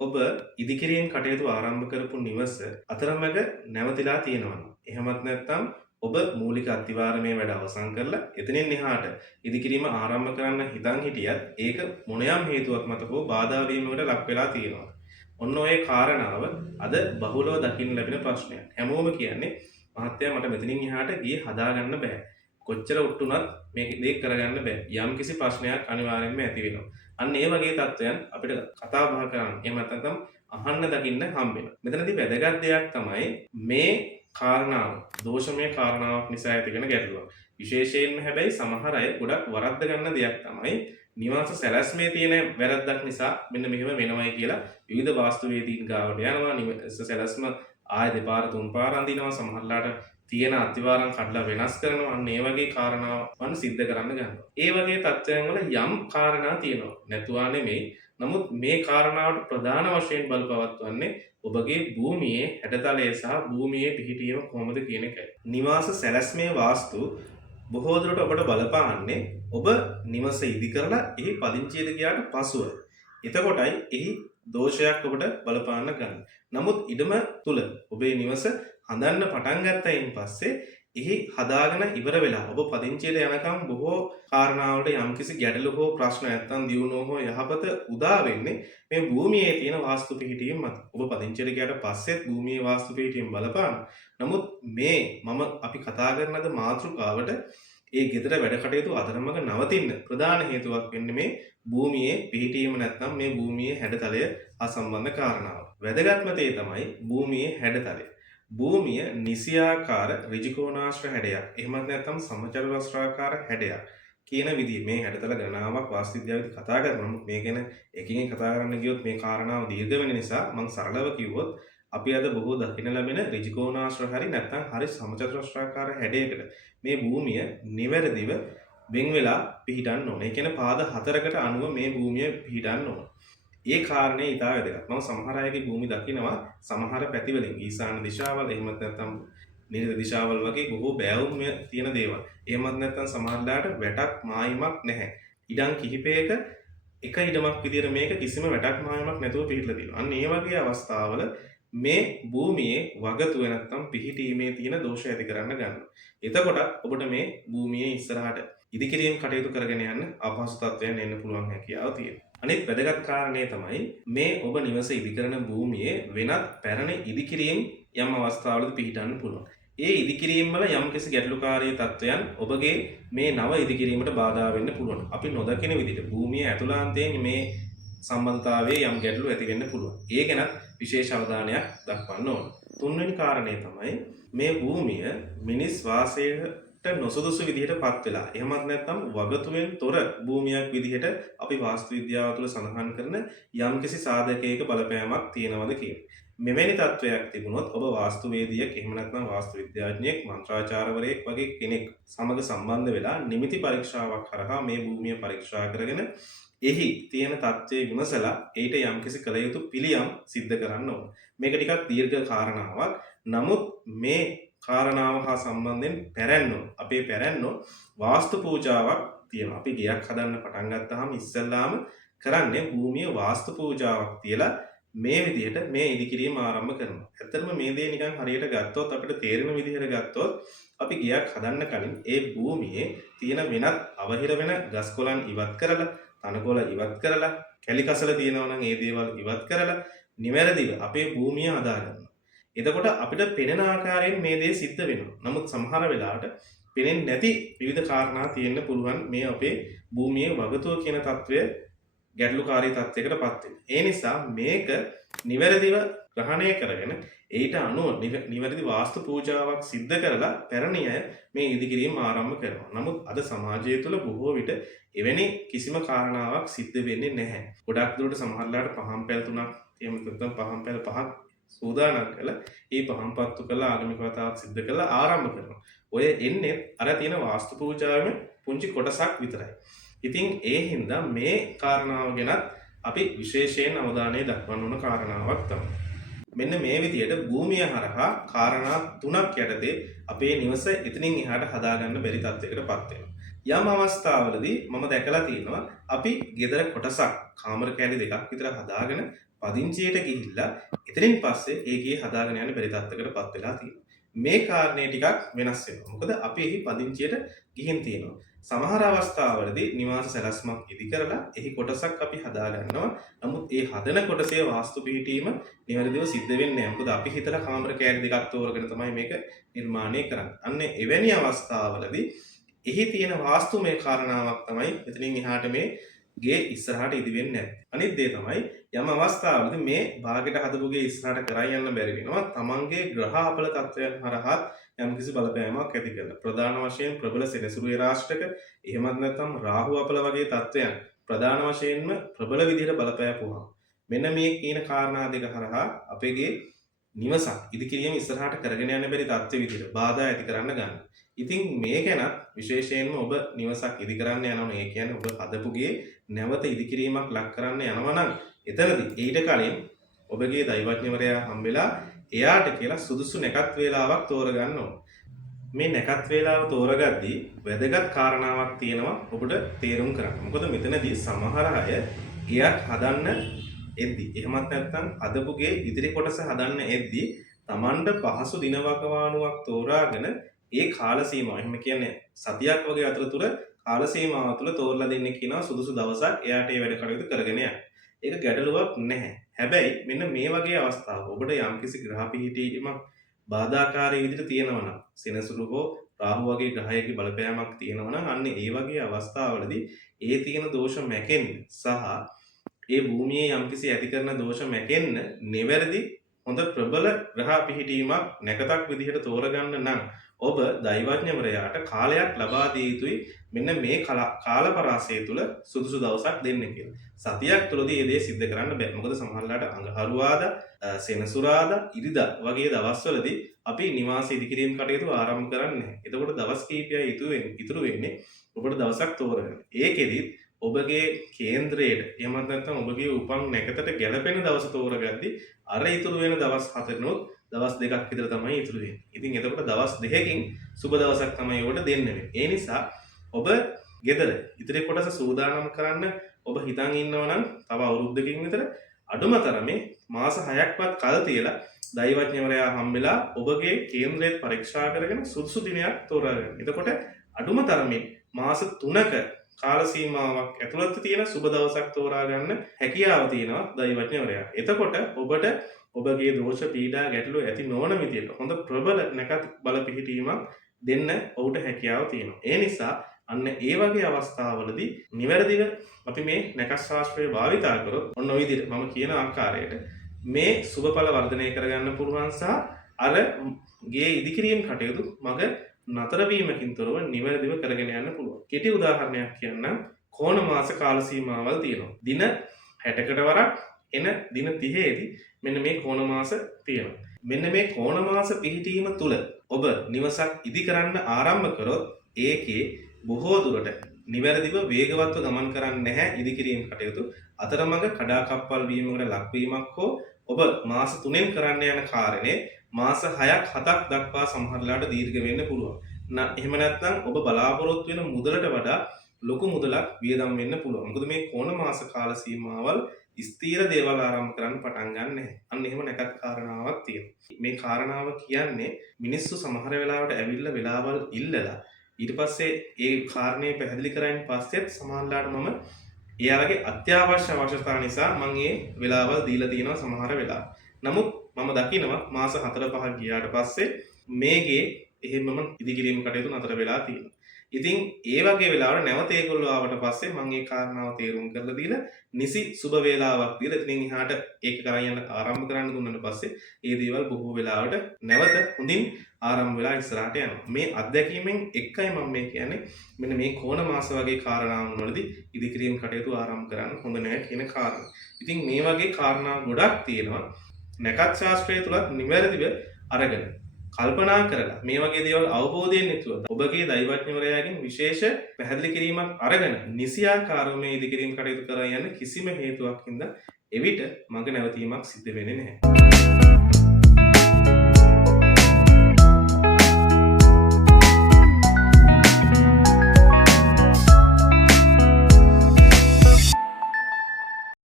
ඔබ ඉදිකිරීම් කටයුතු ආරම්භ කරපු නිවස අතරමැද නැවතිලා තියෙනවා. එහෙමත් නැත්නම් ඔබ මූලික අත්තිවාරමේ වැඩ අවසන් කරලා එතනින් එහාට ඉදිකිරීම ආරම්භ කරන්න හිතන් හිටියත් ඒක මොනයම් හේතුවක් මත හෝ බාධා වීමකට ලක් වෙලා තියෙනවා. ඔන්න ඔය කාරණාව අද බහුලව දකින්න ලැබෙන ප්‍රශ්නයක්. හැමෝම කියන්නේ මහත්තයා මට මෙතනින් එහාට ගියේ හදාගන්න බෑ. කොච්චර උට්ටුනත් මේක දෙයක් කරගන්න බෑ. යම්කිසි ප්‍රශ්නයක් අනිවාර්යෙන්ම ඇති වෙනවා. අන්න ඒ වගේ තත්ත්වයන් අපිට කතා බහ කරන්න එහෙම නැත්නම් අහන්න දකින්න හම්බ වෙනවා. මෙතනදී වැදගත් දෙයක් තමයි මේ කාරණාව දෝෂමය කාරණාවක් නිසා ඇතිවෙන ගැටලුවක්. විශේෂයෙන්ම හැබැයි සමහර අය ගොඩක් වරද්ද ගන්න දෙයක් තමයි නිවාස සැලැස්මේ තියෙන වැරද්දක් නිසා මෙන්න මෙහෙම වෙනවයි කියලා විවිධ වාස්තුවේදීන් ගාවට යනවා. නිවාස සැලැස්ම ආය දෙපාර තුන් පාර අඳිනවා. සමහරලාට තියෙන අතිවාරම් කඩලා වෙනස් කරනවා. අන්න ඒ වගේ කාරණාවන් සිද්ධ කරන්න ගන්නවා. ඒ වගේ තත්ත්වයන් වල යම් කාරණා තියෙනවා. නැතුවා නෙමෙයි. නමුත් මේ කාරණාවට ප්‍රධාන වශයෙන් බලපවත්වන්නේ ඔබගේ භූමියේ හැඩතලය සහ භූමියේ පිහිටීම කොහොමද කියන එකයි. නිවාස සැලැස්මේ වාස්තු බොහෝ දුරට ඔබට බලපාන්නේ ඔබ නිවස ඉදි කරලා එහි පදිංචියට ගියාට පසුව. එතකොටයි එහි දෝෂයක් ඔබට බලපාන්න ගන්න. නමුත් ඉඩම තුල ඔබේ නිවස හදන්න පටන් ගත්තයින් පස්සේ එහි හදාගෙන ඉවර වෙලා ඔබ පදිංචියට යනකම් බොහෝ කාරණාවලට යම්කිසි ගැටලු හෝ ප්‍රශ්න නැත්තම් දියුණුව හෝ යහපත උදා වෙන්නේ මේ භූමියේ තියෙන වාස්තු පිහිටීම මත. ඔබ පදිංචියට ගියාට පස්සෙත් භූමියේ වාස්තු පිහිටීම බලපාන. නමුත් මේ අපි කතා කරන අද මාතෘකාවට ඒ ගෙදර වැඩ කටයුතු අතරමඟ නවතින්න ප්‍රධාන හේතුවක් වෙන්නේ මේ භූමියේ පිහිටීම නැත්නම් මේ භූමියේ හැඩතලය හා සම්බන්ධ කාරණාව. වැදගත්ම දේ තමයි භූමියේ හැඩතලය. භූමිය නිසියාකාර ඍජුකෝණාශ්‍ර හැඩයක්. එහෙමත් නැත්නම් සමචතුරස්‍රාකාර හැඩයක් කියන විදිහ මේ හැඩතල ගණනාවක් වාස්තු විද්‍යාවේදී කතා කරනවා. නමුත් මේ ගැන එකින් එක කතා කරන්න ගියොත් මේ කාරණාව දීර්ඝ වෙන නිසා මම සරලව කිව්වොත් අපි අද බොහෝ දකින්න ලැබෙන ඍජුකෝණාශ්‍ර හරි නැත්නම් හරි සමචතුරස්‍රාකාර හැඩයකට මේ භූමිය නිවැරදිව වෙන් වෙලා පිහිටන්න ඕනේ. ඒ කියන්නේ පාද 4කට අනුව මේ භූමිය පිහිටන්න ඕනේ. ඒ කාරණේ ඉතා වැදගත්. මම සමහර අයගේ භූමි දකිනවා සමහර පැතිවලින් ඊශාන දිශාවල එහෙමත් නැත්නම් නිරද දිශාවල වගේ බොහෝ බෑවුම් තියෙන දේවල්. එහෙමත් නැත්නම් සමහරලාට වැටක් මායිමක් නැහැ. ඉඩම් කිහිපයක එක ඉඩමක් විදියට මේක කිසිම වැටක් මායිමක් නැතුව පිහිටලා තියෙනවා. අන්න ඒ වගේ අවස්ථාවල මේ භූමියේ වගතුව නැත්නම් පිහිටීමේ තියෙන දෝෂ ඇති කරන්න ගන්නවා. එතකොට ඔබට මේ භූමියේ ඉස්සරහට ඉදිකිරීම් කටයුතු කරගෙන යන්න අපහසු තත්ත්වයන් එන්න පුළුවන් හැකියාව තියෙනවා. අනිත් වැදගත් කාරණේ තමයි මේ ඔබ නිවස ඉදිකරන භූමියේ වෙනත් පැරණි ඉදිකිරීම් යම් අවස්ථාවලදී පිහිටන්න පුළුවන්. ඒ ඉදිකිරීම් වල යම්කිසි ගැටලුකාරී තත්ත්වයන් ඔබගේ මේ නව ඉදිකිරීමට බාධා වෙන්න පුළුවන්. අපි නොදකින විදිහට භූමිය ඇතුළාන්තයෙන් මේ සම්බන්ධතාවයේ යම් ගැටලු ඇති වෙන්න පුළුවන්. ඒ ගැන විශේෂ අවධානයක් දක්වන්න ඕන. තුන්වෙනි කාරණේ තමයි මේ භූමිය මිනිස් වාසයට නොසුදුසු විදිහට පත් වෙලා. එහෙමත් නැත්නම් වගතුවෙන් තොර භූමියක් විදිහට අපි වාස්තු විද්‍යාව තුළ සඳහන් කරන යම්කිසි සාධකයක බලපෑමක් තියෙනවද කියන්නේ. මෙවැනි තත්වයක් තිබුණොත් ඔබ වාස්තුවේදියෙක් එහෙම නැත්නම් වාස්තු විද්‍යාඥයෙක් මන්ත්‍රාචාර්යවරයෙක් වගේ කෙනෙක් සමග සම්බන්ධ වෙලා නිමිති පරීක්ෂාවක් කරලා මේ භූමිය පරීක්ෂා කරගෙන එහි තියෙන තත්ත්වය විමසලා ඊට යම්කිසි කළ යුතු පිළියම් සිද්ධ කරන්න ඕන. මේක ටිකක් දීර්ඝ කාරණාවක්. නමුත් මේ කාරණාව හා සම්බන්ධයෙන් අපේ පැරැන්නෝ වාස්තු පූජාවක් තියෙනවා. අපි ගයක් හදන්න පටන් ගත්තාම ඉස්සෙල්ලාම කරන්නේ භූමිය වාස්තු පූජාවක් තියලා මේ විදිහට මේ ඉදිකිරීම ආරම්භ කරනවා. ඇත්තටම මේ දේ නිකන් හරියට ගත්තොත් අපිට තේරෙන විදිහට ගත්තොත් අපි ගයක් හදන්න කලින් ඒ භූමියේ තියෙන වෙනත් අවහිර වෙන ගස් කොළන් ඉවත් කරලා, තනකොළ ඉවත් කරලා, කැලි කසල තියෙනවා නම් ඒ දේවල් ඉවත් කරලා නිවැරදිව අපේ භූමිය හදාගන්නවා. එතකොට අපිට පෙනෙන ආකාරයෙන් මේ දේ සිද්ධ වෙනවා. නමුත් සමහර වෙලාවට පෙනෙන්නේ නැති විවිධ කාරණා තියෙන්න පුළුවන් මේ අපේ භූමියේ වගතුව කියන తත්වය ගැටලුකාරී තත්යකටපත් වෙනවා. ඒ නිසා මේක නිවැරදිව ග්‍රහණය කරගෙන ඊට අනුව නිවැරදි වාස්තු පූජාවක් සිද්ධ කරලා පැරණි අය මේ ඉදිකිරීම ආරම්භ කරනවා. නමුත් අද සමාජය තුළ බොහෝ විට එවැනි කිසිම කාරණාවක් සිද්ධ වෙන්නේ නැහැ. ගොඩක් දුරට සමහරලාට පහන් පැල් තුනක් එහෙම නැත්නම් පහන් පැල් පහක් සූදානම් කළා ඒ පහන්පත්තු කළා ආගමික වතාවක් සිද්ධ කළා ආරම්භ කරනවා. ඔය එන්නේ අර තියෙන වාස්තු පූජාවෙම පුංචි කොටසක් විතරයි. ඉතින් ඒ හින්දා මේ කාරණාව ගැන අපි විශේෂයෙන් අවධානය දක්වන්න ඕන කාරණාවක් තමයි. මෙන්න මේ විදිහට භූමිය හරහා කාරණා තුනක් යටතේ අපේ නිවස එතනින් එහාට හදාගන්න බැරි තත්යකටපත් වෙනවා. යම් අවස්ථාවලදී මම දැකලා තියෙනවා අපි ගෙදර කොටසක් කාමර කෑලි දෙකක් විතර හදාගෙන පදිංචියට ගිහිල්ලා එතනින් පස්සේ ඒකේ හදාගෙන යන බැරි තත්ත්වයකටපත් වෙලා තියෙනවා. මේ කාරණේ ටිකක් වෙනස් වෙනවා. මොකද අපි එහි පදිංචියට ගිහින් තියෙනවා. සමහර අවස්ථාවලදී නිවාස සැලැස්මක් ඉදි කරලා එහි කොටසක් අපි හදා ගන්නවා. නමුත් ඒ හදන කොටසේ වාස්තු පිහිටීම නිවැරදිව සිද්ධ වෙන්නේ නැහැ. මොකද අපි හිතලා කාමර කෑලි දෙකක් තෝරගෙන තමයි මේක නිර්මාණය කරන්නේ. අන්න එවැනි අවස්ථාවලදී එහි තියෙන වාස්තුමය කාරණාවක් තමයි එතනින් එහාට මේ ගේ ඉස්සරහට ඉදි වෙන්නේ නැහැ. අනිත් දේ තමයි යම් අවස්ථාවලදී මේ භාගයට හදපු ගේ ඉස්සරහට කරන් යන්න බැරි වෙනවා. තමන්ගේ ග්‍රහ අපල තත්වයන් හරහා යම්කිසි බලපෑමක් ඇති කරලා. ප්‍රධාන වශයෙන් ප්‍රබල සෙනසුරු රාශියක එහෙමත් නැත්නම් රාහු අපල වගේ තත්වයන් ප්‍රධාන වශයෙන්ම ප්‍රබල විදිහට බලපෑපුවා. මෙන්න මේ කියන කාරණා දෙක හරහා අපේගේ නිවසක් ඉදිකිරීම ඉස්සරහට කරගෙන යන්න බැරි තත්ත්ව විදිහට බාධා ඇති කරන්න ගන්න. ඉතින් මේ ගැන විශේෂයෙන්ම ඔබ නිවසක් ඉදි කරන්න යනවා. ඒ කියන්නේ ඔබ හදපුගේ නැවත ඉදිකිරීමක් ලක් කරන්න යනවා නම් එතනදී ඊට කලින් ඔබගේ දෛවඥවරයා හම්බෙලා එයාට කියලා සුදුසු නැකත් වේලාවක් තෝරගන්න ඕන. මේ නැකත් වේලාව තෝරගද්දී වැදගත් කාරණාවක් තියෙනවා ඔබට තේරුම් ගන්න. මොකද මෙතනදී සමහර අය ගයක් හදන්න එද්දි එහෙමත් නැත්නම් හදපුගේ ඉදිරි කොටස හදන්න එද්දි Tamanට පහසු දින වකවානුවක් තෝරාගෙන ඒ කාල සීමාව එහෙම කියන්නේ සතියක් වගේ අතරතුර කාල සීමාව තුළ තෝරලා දෙන්න කියනවා සුදුසු දවසක් එයාට ඒ වැඩ කටයුතු කරගෙන යන්න. ඒක ගැටලුවක් නැහැ. හැබැයි මෙන්න මේ වගේ අවස්ථාවක ඔබට යම්කිසි ග්‍රහ පිහිටීමක් බාධාකාරී විදිහට තියෙනවා නම් සෙනසුරු හෝ රාහු වගේ ග්‍රහයක බලපෑමක් තියෙනවා නම් අන්න ඒ වගේ අවස්ථාවලදී ඒ තියෙන දෝෂ මැකෙන්න සහ ඒ භූමියේ යම්කිසි ඇති කරන දෝෂ මැකෙන්න නිවැරදි හොඳ ප්‍රබල ග්‍රහ පිහිටීමක් නැකතක් විදිහට තෝරගන්න නම් ඔබ දෛවඥවරයාට කාලයක් ලබා දිය යුතුයි. මෙන්න මේ කාල පරාසය තුල සුදුසු දවසක් දෙන්න කියලා. සතියක් තුලදී මේ දේ සිද්ධ කරන්න බෑ. මොකද සමහරවිට අඟහරුවාදා, සෙනසුරාදා, ඉරිදා වගේ දවස්වලදී අපි නිවාස ඉදිකිරීම කටයුතු ආරම්භ කරන්නේ නැහැ. එතකොට දවස් කිහිපයක් ඉතුරු වෙන්නේ ඔබට දවසක් තෝරගන්න. ඒකෙදි ඔබගේ කේන්ද්‍රයට එහෙමත් නැත්නම් ඔබගේ උපන් නැකතට ගැළපෙන දවස තෝරගද්දී අර ඉතුරු වෙන දවස් 4නොත් දවස් 2ක් විතර තමයි ඉතුරු වෙන්නේ. ඉතින් එතකොට දවස් 2කින් සුබ දවසක් තමයි ඔබට දෙන්න වෙන්නේ. ඒ නිසා ඔබ ගෙදර ඉතිරි කොටස සූදානම් කරන්න ඔබ හිතන් ඉන්නවා නම් තව අවුරුද්දකින් විතර අඩුම තරමේ මාස 6ක්වත් කල් තියලා දෛවඥවරයා හම්බෙලා ඔබගේ කේන්ද්‍රයත් පරීක්ෂා කරගෙන සුදුසු දිනයක් තෝරාගන්න. එතකොට අඩුම තරමේ මාස 3ක කාල සීමාවක් ඇතුළත තියෙන සුබ දවසක් තෝරා ගන්න හැකියාව තියෙනවා දෛවඥවරයා. එතකොට ඔබට ඔබගේ දෝෂ පීඩා ගැටලු ඇති නොවන විදිහට හොඳ ප්‍රබල නැකත් බල පිහිටීමක් දෙන්න ඔහුට හැකියාව තියෙනවා. ඒ නිසා අන්න ඒ වගේ අවස්ථාවලදී නිවැරදිව අපි මේ නැකත් ශාස්ත්‍රය භාවිතා කරොත් ඔන්න ඔය විදිහට මම කියන ආකාරයට මේ සුබඵල වර්ධනය කරගන්න පුළුවන් සහ අර ගේ ඉදිකිරීම කටයුතු මග නතර වීමකින් තොරව නිවැරදිව කරගෙන යන්න පුළුවන්. කෙටි උදාහරණයක් කියන්නම්. කෝණ මාස කාල සීමාවල් තියෙනවා. දින 60කට වරක් එන දින 30ේදී මෙන්න මේ කෝණ මාස තියෙනවා. මෙන්න මේ කෝණ මාස පිහිටීම තුල ඔබ නිවසක් ඉදි කරන්න ආරම්භ කරොත් ඒකේ බොහෝ දුරට නිවැරදිව වේගවත්ව ගමන් කරන්නේ නැහැ ඉදිකිරීම කටයුතු. අතරමඟ කඩාකප්පල් වීමකට ලක්වීමක් හෝ ඔබ මාස 3න් කරන්න යන කාරණේ මාස 6ක් 7ක් දක්වා සමහරලාට දීර්ඝ වෙන්න පුළුවන්. එහෙම නැත්නම් ඔබ බලාපොරොත්තු වෙන මුදලට වඩා ලොකු මුදලක් වියදම් වෙන්න පුළුවන්. මොකද මේ කෝණ මාස කාල සීමාවල් ස්ථීර දේවල් ආරම්භ කරන්න පටන් ගන්න නැහැ. අන්න එහෙම නැකත් කාරණාවක් තියෙනවා. මේ කාරණාව කියන්නේ මිනිස්සු සමහර වෙලාවට ඇවිල්ලා වෙලාවල් ඉල්ලලා ඊට පස්සේ ඒ කාරණේ පැහැදිලි කරායින් පස්සෙත් සමහරලාට මම එයාලගේ අත්‍යවශ්‍ය අවශ්‍යතා නිසා මම මේ වෙලාවල් දීලා තියෙනවා සමහර වෙලාවට. නමුත් මම දකිනවා මාස 4-5 ගියාට පස්සේ මේගේ එහෙමම ඉදිකිරීම කටයුතු නතර වෙලා තියෙනවා. ඉතින් ඒ වගේ වෙලාවට නැවත ඒගොල්ලෝ ආවට පස්සේ මම මේ කාරණාව තේරුම් කරලා දීලා නිසි සුබ වේලාවක් දීලා ඉතින් එහාට ඒක කරන් යන ආරම්භ කරන්න දුන්නාට පස්සේ ඒ දේවල් බොහෝ වෙලාවට නැවත හොඳින් ආරම්භ වෙලා ඉස්සරහට යනවා. මේ අත්දැකීමෙන් එකයි මම මේ කියන්නේ මෙන්න මේ කෝණ මාස වගේ කාරණාවන් වලදී ඉදිකිරීම කටයුතු ආරම්භ කරන්න හොඳ නැහැ කියන කාරණා. ඉතින් මේ වගේ කාරණා ගොඩක් තියෙනවා. නැකත් ශාස්ත්‍රය තුලත් නිවැරදිව අරගෙන කල්පනා කරලා මේ වගේ දේවල් අවබෝධයෙන් යුතුව ඔබගේ දෛවඥවරයාගෙන් විශේෂ පැහැදිලි කිරීමක් අරගෙන නිසියාකාරව මේ ඉදිකිරීම කටයුතු කරා යන කිසිම හේතුවක් හින්දා එවිට මඟ නැවතීමක් සිද්ධ වෙන්නේ නැහැ.